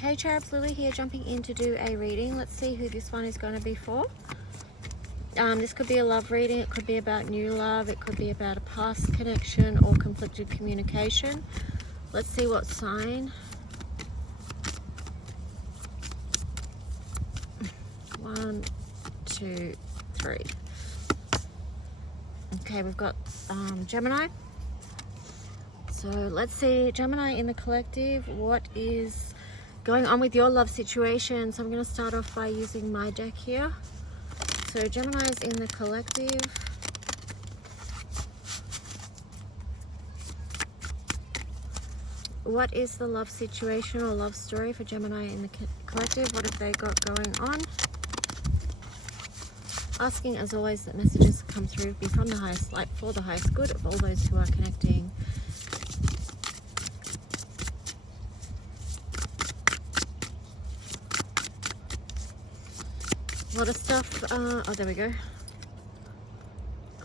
Hey Cherubs, Lulu here, jumping in to do a reading. Let's see who this one is going to be for. This could be a love reading, it could be about new love, it could be about a past connection or conflicted communication. Let's see what sign. 1, 2, 3. Okay, we've got Gemini. So let's see, Gemini in the collective, what is going on with your love situation? So I'm going to start off by using my deck here. So Gemini is in the collective. What is the love situation or love story for Gemini in the collective? What have they got going on? Asking, as always, that messages come through be from the highest light for the highest good of all those who are connecting. A lot of stuff. Oh, there we go.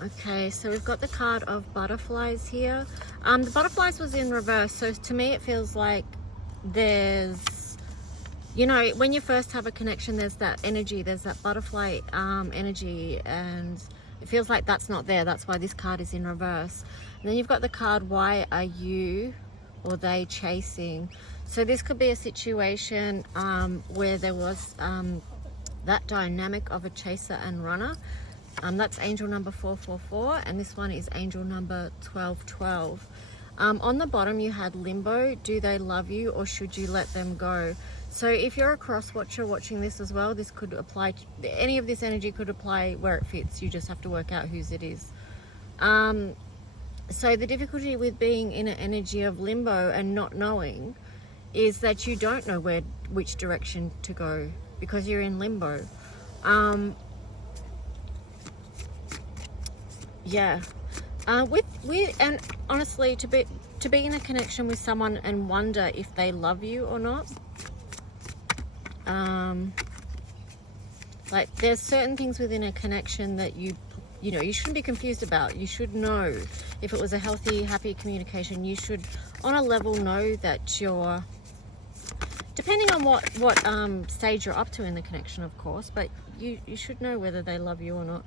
Okay, so we've got the card of butterflies here. The butterflies was in reverse, so to me it feels like there's, you know, when you first have a connection, there's that energy, there's that butterfly energy, and it feels like that's not there. That's why this card is in reverse. And then you've got the card, why are you or they chasing? So this could be a situation where there was that dynamic of a chaser and runner. That's angel number 444, and this one is angel number 1212. On the bottom you had limbo. Do they love you or should you let them go? So if you're a cross watcher watching this as well, this could apply to, any of this energy could apply where it fits. You just have to work out whose it is. So the difficulty with being in an energy of limbo and not knowing is that you don't know which direction to go, because you're in limbo. Yeah. And honestly, to be in a connection with someone and wonder if they love you or not. Like there's certain things within a connection that you know you shouldn't be confused about. You should know if it was a healthy, happy communication. You should, on a level, know that you're, depending on what stage you're up to in the connection, of course, but you should know whether they love you or not.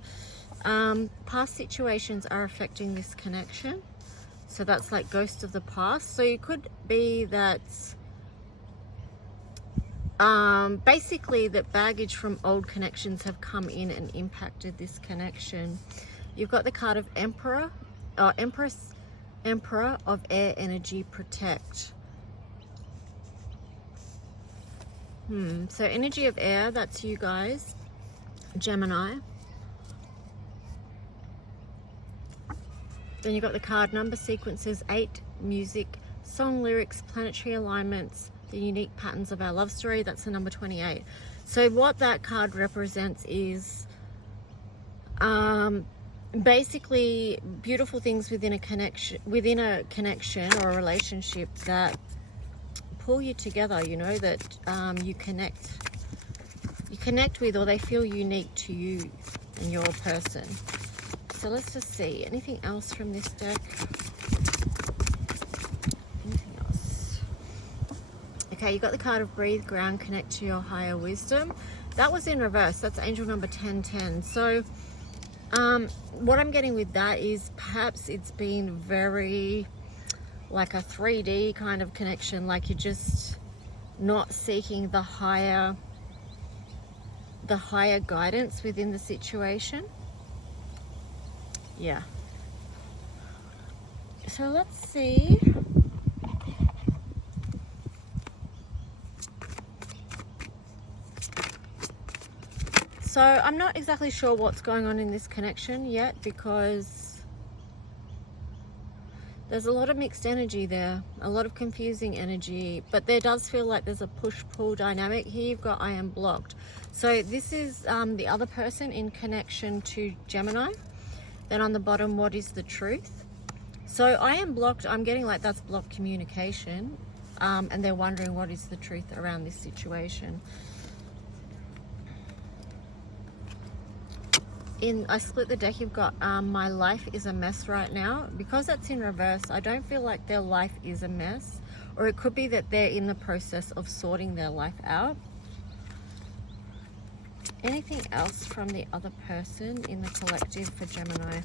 Past situations are affecting this connection. So that's like ghosts of the past. So it could be that basically that baggage from old connections have come in and impacted this connection. You've got the card of Emperor, or Emperor of Air Energy Protect. So energy of air, that's you guys, Gemini. Then you've got the card number sequences, 8, music, song lyrics, planetary alignments, the unique patterns of our love story. That's the number 28. So what that card represents is basically beautiful things within a connection or a relationship that pull you together, you know, that you connect with, or they feel unique to you and your person. So let's just see, anything else from this deck? Anything else? Okay, you got the card of breathe, ground, connect to your higher wisdom. That was in reverse. That's angel number 1010. So what I'm getting with that is perhaps it's been very like a 3D kind of connection, like you're just not seeking the higher guidance within the situation. Yeah. So let's see. So I'm not exactly sure what's going on in this connection yet, because there's a lot of mixed energy there, a lot of confusing energy, but there does feel like there's a push-pull dynamic. Here you've got I am blocked. So this is the other person in connection to Gemini. Then on the bottom, what is the truth? So I am blocked. I'm getting like that's blocked communication, and they're wondering what is the truth around this situation. I split the deck. You've got my life is a mess right now. Because that's in reverse, I don't feel like their life is a mess, or it could be that they're in the process of sorting their life out. Anything else from the other person in the collective for Gemini?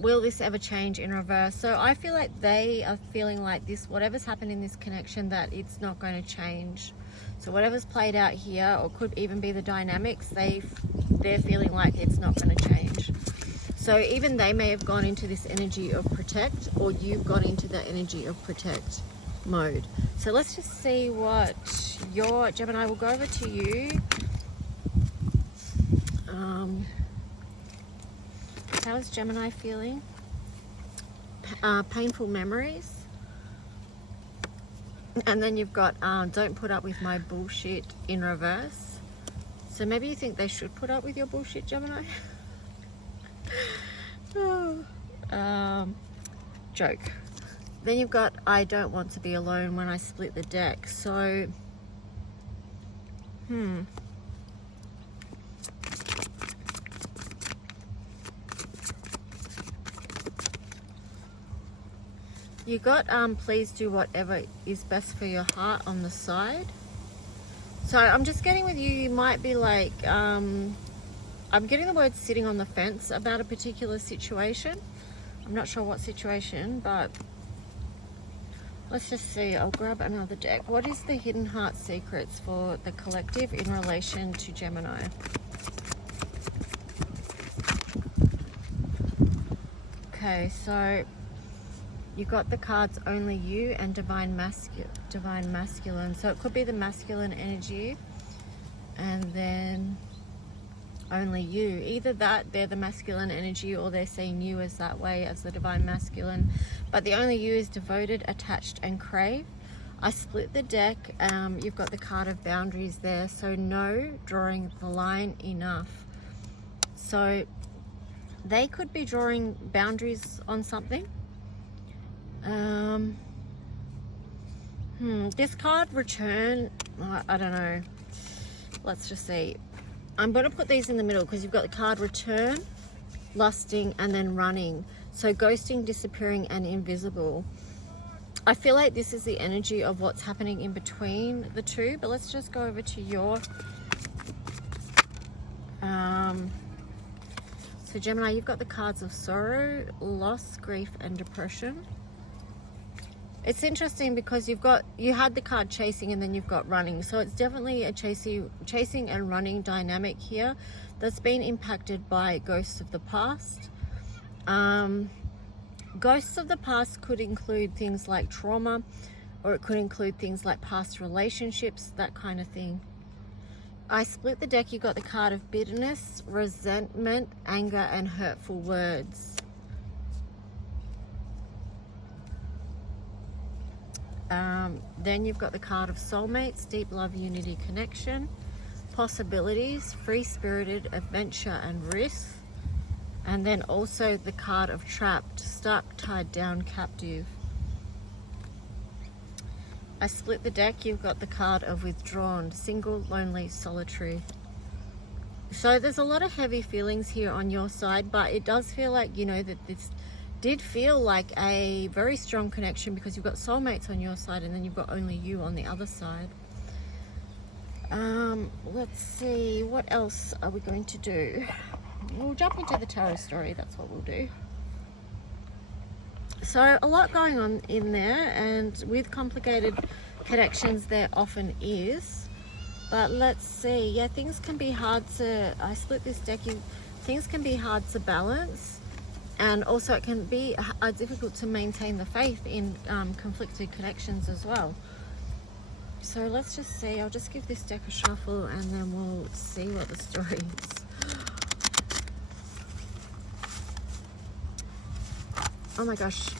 Will this ever change in reverse? So I feel like they are feeling like this, whatever's happened in this connection, that it's not going to change. So whatever's played out here, or could even be the dynamics, they're feeling like it's not going to change. So even they may have gone into this energy of protect, or you've gone into the energy of protect mode. So let's just see what your Gemini will go over to you. How is Gemini feeling? Painful memories. And then you've got don't put up with my bullshit in reverse. So maybe you think they should put up with your bullshit, Gemini. Joke. Then you've got I don't want to be alone when I split the deck. So you got please do whatever is best for your heart on the side. So I'm just getting with you, you might be like I'm getting the word sitting on the fence about a particular situation. I'm not sure what situation, but let's just see. I'll grab another deck. What is the hidden heart secrets for the collective in relation to Gemini? Okay, so you got the cards only you and divine masculine. So it could be the masculine energy and then only you. Either that, they're the masculine energy, or they're seeing you as that way, as the divine masculine. But the only you is devoted, attached and crave. I split the deck. You've got the card of boundaries there. So no, drawing the line, enough. So they could be drawing boundaries on something. This card return, I don't know. Let's just see. I'm going to put these in the middle because you've got the card return, lusting, and then running. So ghosting, disappearing, and invisible. I feel like this is the energy of what's happening in between the two, but let's just go over to your so Gemini, you've got the cards of sorrow, loss, grief, and depression. It's interesting because you had the card chasing and then you've got running. So it's definitely a chasing and running dynamic here that's been impacted by ghosts of the past. Ghosts of the past could include things like trauma, or it could include things like past relationships, that kind of thing. I split the deck. You got the card of bitterness, resentment, anger, and hurtful words. Then you've got the card of soulmates, deep love, unity, connection, possibilities, free-spirited, adventure, and risk. And then also the card of trapped, stuck, tied down, captive. I split the deck. You've got the card of withdrawn, single, lonely, solitary. So there's a lot of heavy feelings here on your side, but it does feel like, you know, that this did feel like a very strong connection because you've got soulmates on your side and then you've got only you on the other side. Let's see, what else are we going to do? We'll jump into the tarot story. That's what we'll do. So a lot going on in there, and with complicated connections there often is. But let's see. Yeah, things can be hard to, I split this deck, things can be hard to balance. And also it can be difficult to maintain the faith in conflicted connections as well. So let's just see. I'll just give this deck a shuffle and then we'll see what the story is. Oh my gosh.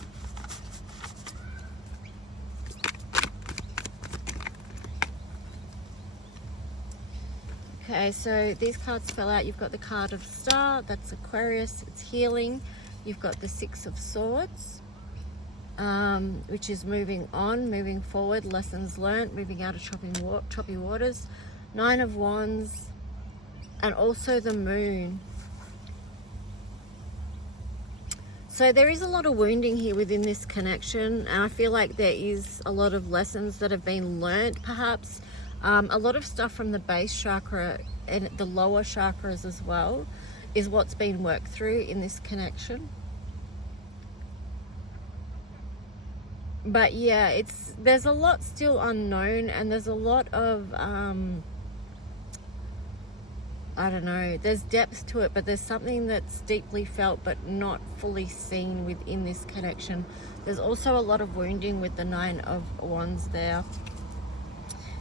Okay, so these cards fell out. You've got the card of Star, that's Aquarius, it's healing. You've got the Six of Swords, which is moving on, moving forward, lessons learned, moving out of choppy waters. Nine of Wands, and also the Moon. So there is a lot of wounding here within this connection, and I feel like there is a lot of lessons that have been learnt, perhaps. A lot of stuff from the base chakra and the lower chakras as well is what's been worked through in this connection. But yeah, there's a lot still unknown, and there's a lot of I don't know, there's depth to it, but there's something that's deeply felt but not fully seen within this connection. There's also a lot of wounding with the 9 of Wands there.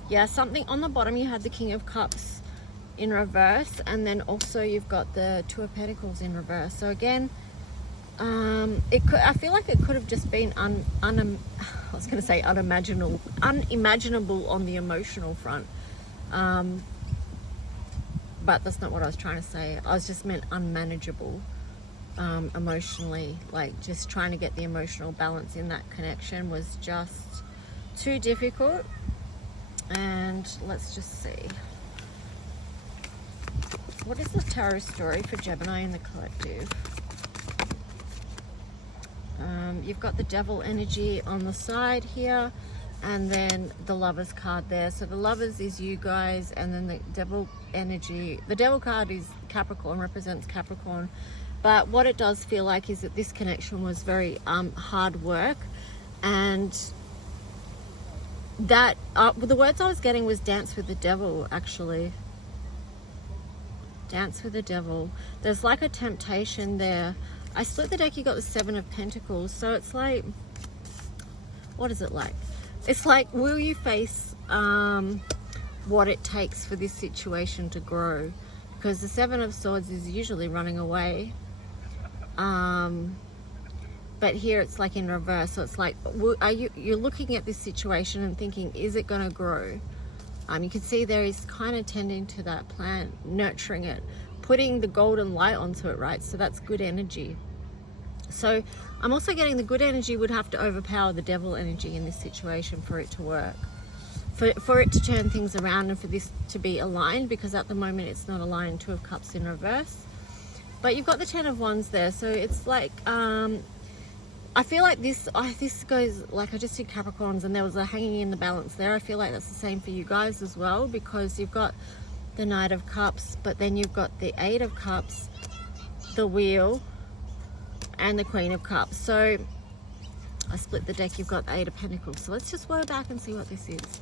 Yeah, something on the bottom, you had the King of Cups in reverse, and then also you've got the 2 of Pentacles in reverse. So again, I feel like it could have just been unimaginable on the emotional front. But that's not what I was trying to say. I was just meant unmanageable emotionally. Like, just trying to get the emotional balance in that connection was just too difficult. And let's just see. What is the tarot story for Gemini in the collective? You've got the Devil energy on the side here, and then the Lovers card there. So the Lovers is you guys, and then the Devil energy, the Devil card is Capricorn, represents Capricorn. But what it does feel like is that this connection was very hard work, and that the words I was getting was dance with the devil, actually. Dance with the devil. There's like a temptation there. I split the deck, you got the 7 of Pentacles. So it's like, what is it like? It's like, will you face what it takes for this situation to grow? Because the 7 of Swords is usually running away. But here it's like in reverse. So it's like, you're looking at this situation and thinking, is it going to grow? You can see there is kind of tending to that plant, nurturing it, putting the golden light onto it, right? So that's good energy. So I'm also getting the good energy would have to overpower the devil energy in this situation for it to work, for it to turn things around and for this to be aligned, because at the moment it's not aligned. 2 of Cups in reverse. But you've got the 10 of Wands there. So it's like, I feel like this goes, like I just did Capricorns and there was a hanging in the balance there. I feel like that's the same for you guys as well, because you've got the Knight of Cups, but then you've got the 8 of Cups, the Wheel, and the Queen of Cups. So I split the deck, you've got the 8 of Pentacles. So let's just go back and see what this is.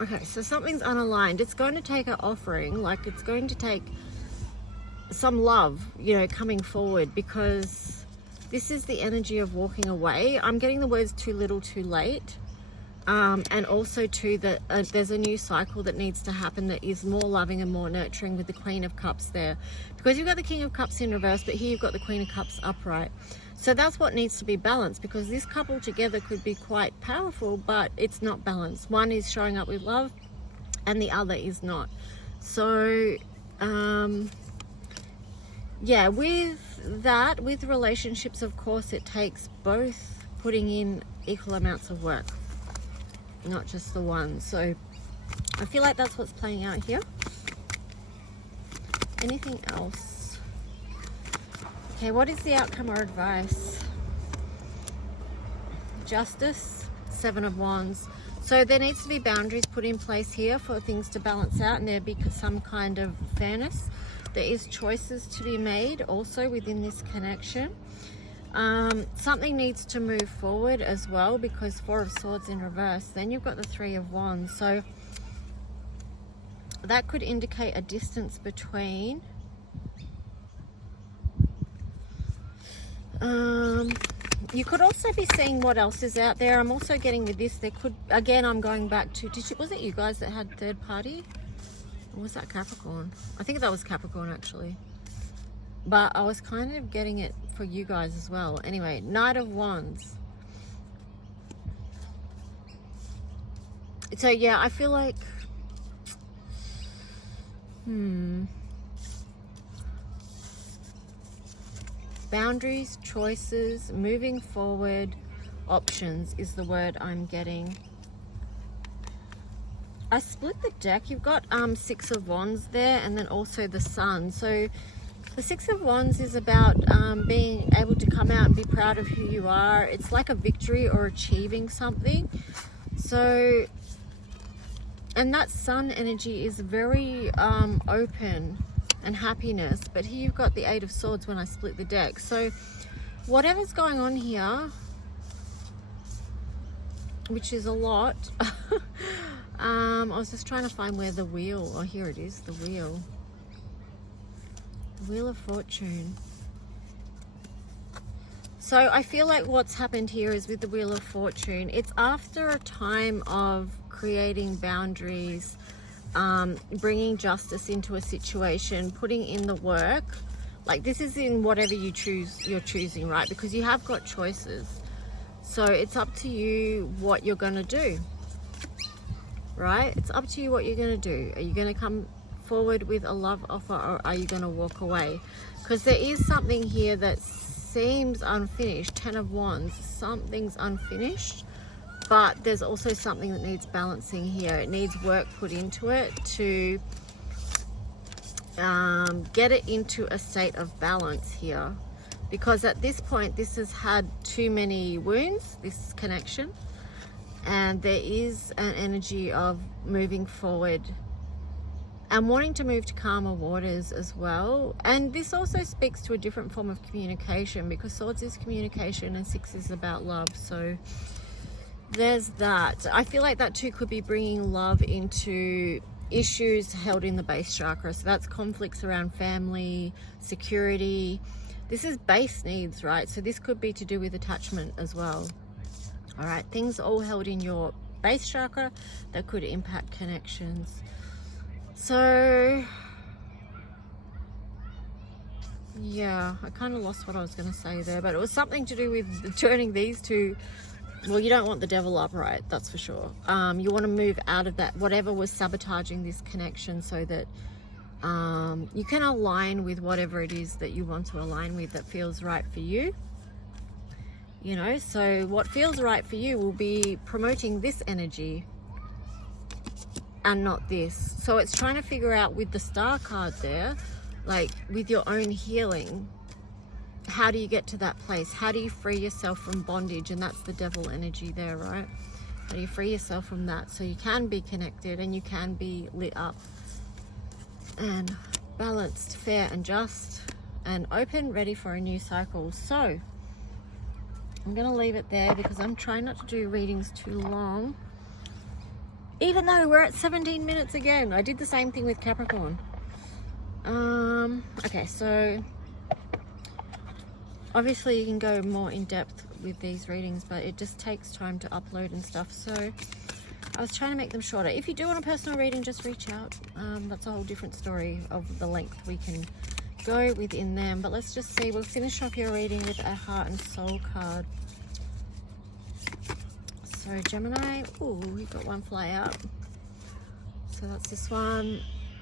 Okay, so something's unaligned. It's going to take an offering, like it's going to take some love, you know, coming forward, because this is the energy of walking away. I'm getting the words too little, too late. And also too that there's a new cycle that needs to happen that is more loving and more nurturing with the Queen of Cups there, because you've got the King of Cups in reverse, but here you've got the Queen of Cups upright. So that's what needs to be balanced, because this couple together could be quite powerful, but it's not balanced. One is showing up with love and the other is not. So yeah, with relationships, of course, it takes both putting in equal amounts of work, not just the one. So I feel like that's what's playing out here. Anything else? Okay, what is the outcome or advice? Justice, 7 of Wands. So there needs to be boundaries put in place here for things to balance out and there be some kind of fairness. There is choices to be made also within this connection. Something needs to move forward as well, because 4 of Swords in reverse. Then you've got the 3 of Wands. So that could indicate a distance between you could also be seeing what else is out there. I'm also getting with this, there could, again, I'm going back to, was it you guys that had third party? Or was that Capricorn? I think that was Capricorn actually. But I was kind of getting it for you guys as well. Anyway, Knight of Wands. So yeah, I feel like, boundaries, choices, moving forward, options is the word I'm getting. I split the deck. You've got 6 of Wands there, and then also the Sun. So The Six of Wands is about being able to come out and be proud of who you are. It's like a victory or achieving something. So, and that Sun energy is very open and happiness. But here you've got the Eight of Swords when I split the deck. So whatever's going on here, which is a lot. I was just trying to find where the wheel, oh here it is, the wheel. The Wheel of Fortune. So I feel like what's happened here is with the Wheel of Fortune, it's after a time of creating boundaries, bringing justice into a situation, putting in the work. Like this is in whatever you choose, you're choosing, right? Because you have got choices. So it's up to you what you're going to do, right? It's up to you what you're going to do. Are you going to come forward with a love offer, or are you going to walk away? Because there is something here that seems unfinished. 10 of Wands, something's unfinished, but there's also something that needs balancing here. It needs work put into it to get it into a state of balance here, because at this point this has had too many wounds, this connection, and there is an energy of moving forward and wanting to move to calmer waters as well. And this also speaks to a different form of communication, because Swords is communication and Six is about love. So there's that. I feel like that too could be bringing love into issues held in the base chakra. So that's conflicts around family, security. This is base needs, right? So this could be to do with attachment as well. All right, things all held in your base chakra that could impact connections. So yeah, I kind of lost what I was going to say there, but it was something to do with turning these two. Well, you don't want the devil upright, that's for sure. You want to move out of that, whatever was sabotaging this connection, so that you can align with whatever it is that you want to align with that feels right for you. You know, so what feels right for you will be promoting this energy and not this. So it's trying to figure out with the Star card there, like with your own healing, how do you get to that place? How do you free yourself from bondage? And that's the devil energy there, right? How do you free yourself from that so you can be connected and you can be lit up and balanced, fair and just and open, ready for a new cycle. So I'm going to leave it there because I'm trying not to do readings too long, even though we're at 17 minutes again. I did the same thing with Capricorn. Okay, so obviously you can go more in depth with these readings, but it just takes time to upload and stuff. So I was trying to make them shorter. If you do want a personal reading, just reach out. That's a whole different story of the length we can go within them. But let's just see. We'll finish off your reading with a Heart and Soul card. So Gemini, ooh, we got one fly out. So that's this one.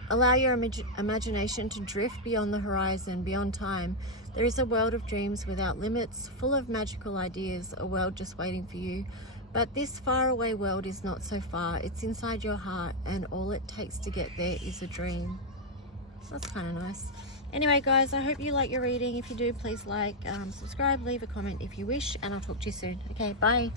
Allow your imagination to drift beyond the horizon, beyond time. There is a world of dreams without limits, full of magical ideas, a world just waiting for you. But this faraway world is not so far. It's inside your heart, and all it takes to get there is a dream. That's kind of nice. Anyway, guys, I hope you like your reading. If you do, please like, subscribe, leave a comment if you wish, and I'll talk to you soon. Okay, bye.